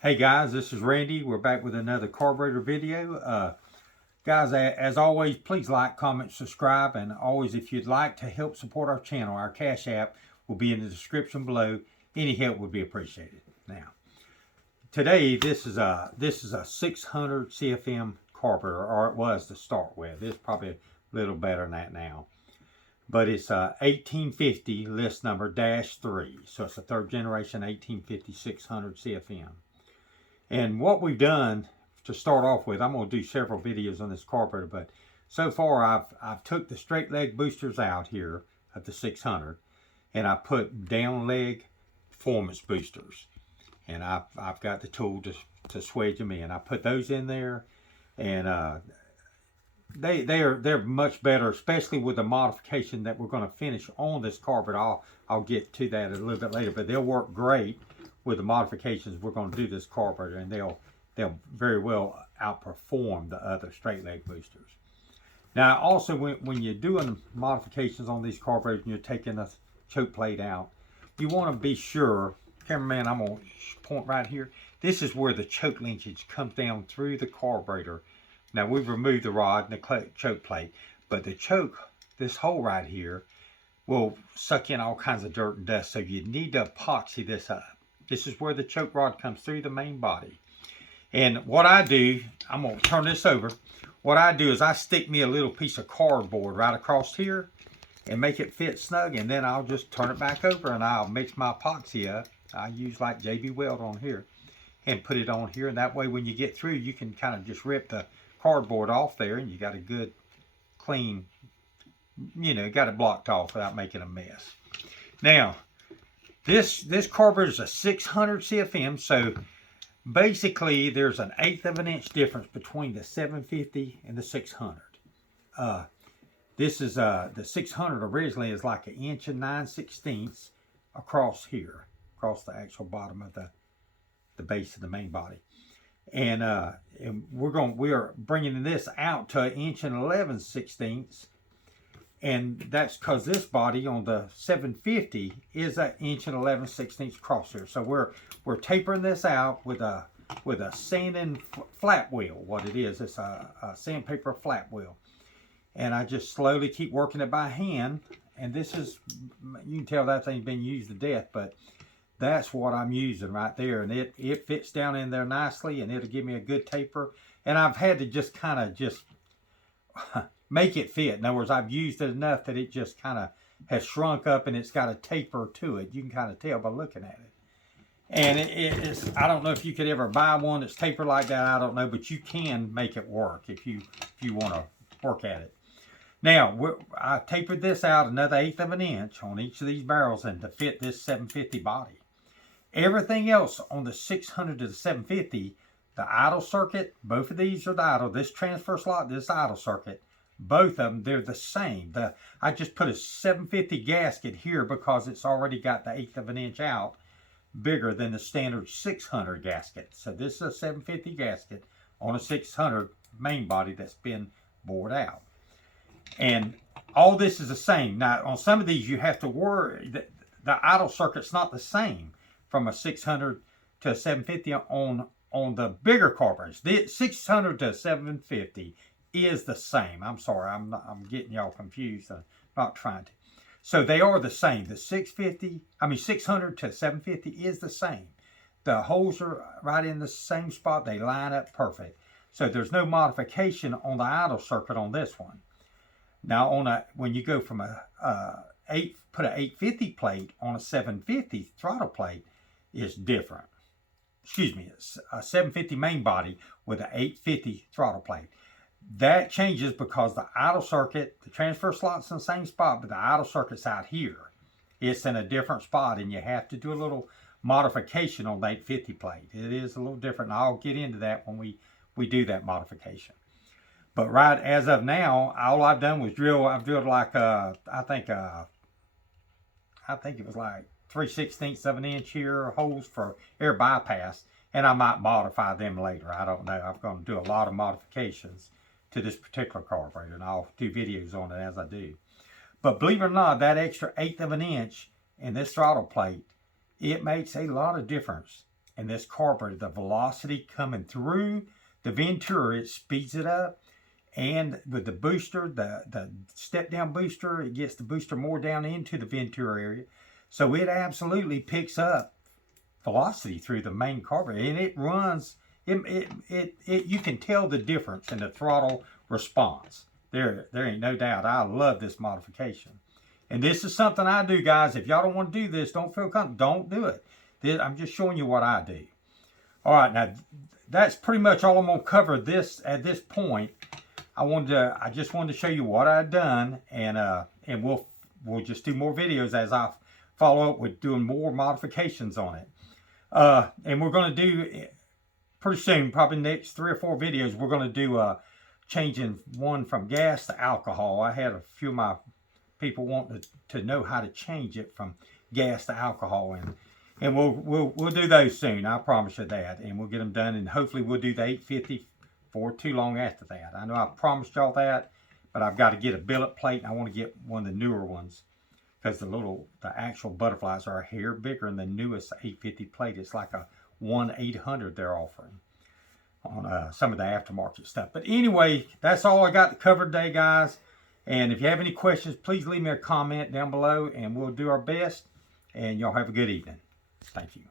Hey guys, this is Randy. We're back with another carburetor video. Guys, as always, please like, comment, subscribe, and always, if you'd like to help support our channel, our Cash App will be in the description below. Any help would be appreciated. Now, today this is a 600 CFM carburetor, or it was to start with. It's probably a little better than that now, but it's a 1850 list number -3, so it's a third generation 1850 600 CFM. And what we've done to start off with, I'm going to do several videos on this carburetor, but so far I've took the straight leg boosters out here of the 600, and I put down leg performance boosters, and I've got the tool to swedge them in. I put those in there, and they're much better, especially with the modification that we're going to finish on this carburetor. I'll get to that a little bit later, but they'll work great with the modifications we're going to do this carburetor, and they'll very well outperform the other straight leg boosters. Now, also when you're doing modifications on these carburetors and you're taking the choke plate out, you want to be sure, cameraman, I'm going to point right here. This is where the choke linkage comes down through the carburetor. Now, we've removed the rod and the choke plate, but the choke, this hole right here, will suck in all kinds of dirt and dust, so you need to epoxy this up. This is where the choke rod comes through the main body. And what I do, I'm going to turn this over. What I do is I stick me a little piece of cardboard right across here and make it fit snug, and then I'll just turn it back over and I'll mix my epoxy up. I use like JB Weld on here and put it on here, and that way when you get through, you can kind of just rip the cardboard off there, and you got a good clean, got it blocked off without making a mess. Now, this carburetor is a 600 CFM, so basically there's an 1/8 of an inch difference between the 750 and the 600. This is the 600 originally is like 1 9/16 inches across here, across the actual bottom of the base of the main body, and we are bringing this out to 1 11/16 inches. And that's because this body on the 750 is 1 11/16 inch crosshair. So we're tapering this out with a sanding flat wheel. What it is, it's a sandpaper flat wheel. And I just slowly keep working it by hand. And this is, you can tell that thing's been used to death, but that's what I'm using right there. And it fits down in there nicely, and it'll give me a good taper. And I've had to just kind of just make it fit. In other words, I've used it enough that it just kind of has shrunk up, and it's got a taper to it. You can kind of tell by looking at it. And it's, I don't know if you could ever buy one that's tapered like that. I don't know, but you can make it work if you want to work at it. Now, I tapered this out another 1/8 of an inch on each of these barrels and to fit this 750 body. Everything else on the 600 to the 750, the idle circuit, both of these are the idle. This transfer slot, this idle circuit, both of them, they're the same. I just put a 750 gasket here because it's already got the 1/8 of an inch out bigger than the standard 600 gasket. So this is a 750 gasket on a 600 main body that's been bored out. And all this is the same. Now, on some of these, you have to worry that the idle circuit's not the same from a 600 to a 750 on the bigger carburetors. The 600 to 750 is the same. I'm sorry, I'm getting y'all confused. I'm not trying to. So they are the same. The 600 to 750 is the same. The holes are right in the same spot. They line up perfect. So there's no modification on the idle circuit on this one. Now when you go from put an 850 plate on a 750 throttle plate is different. Excuse me, it's a 750 main body with an 850 throttle plate. That changes because the idle circuit, the transfer slot's in the same spot, but the idle circuit's out here. It's in a different spot, and you have to do a little modification on the 850 plate. It is a little different, and I'll get into that when we do that modification. But right as of now, all I've done was I've drilled like I think it was like 3/16 of an inch here holes for air bypass, and I might modify them later. I don't know. I'm going to do a lot of modifications to this particular carburetor, and I'll do videos on it as I do. But believe it or not, that extra 1/8 of an inch in this throttle plate, it makes a lot of difference and this carburetor, the velocity coming through the Venturi, it speeds it up. And with the booster, the step down booster, it gets the booster more down into the Venturi area. So it absolutely picks up velocity through the main carburetor, and it runs, you can tell the difference in the throttle response. There ain't no doubt. I love this modification. And this is something I do, guys. If y'all don't want to do this, don't feel comfortable, don't do it. I'm just showing you what I do. All right, now that's pretty much all I'm gonna cover this at this point. I just wanted to show you what I've done, and we'll just do more videos as I follow up with doing more modifications on it. And we're gonna do pretty soon, probably next 3 or 4 videos, we're gonna do changing one from gas to alcohol. I had a few of my people wanting to know how to change it from gas to alcohol, and we'll do those soon. I promise you that, and we'll get them done, and hopefully we'll do the 850 for too long after that. I know I promised y'all that, but I've got to get a billet plate, and I want to get one of the newer ones, because the actual butterflies are a hair bigger than the newest 850 plate. It's like a 1/800 they're offering on some of the aftermarket stuff. But anyway, that's all I got to cover today, guys. And if you have any questions, please leave me a comment down below, and we'll do our best. And y'all have a good evening. Thank you.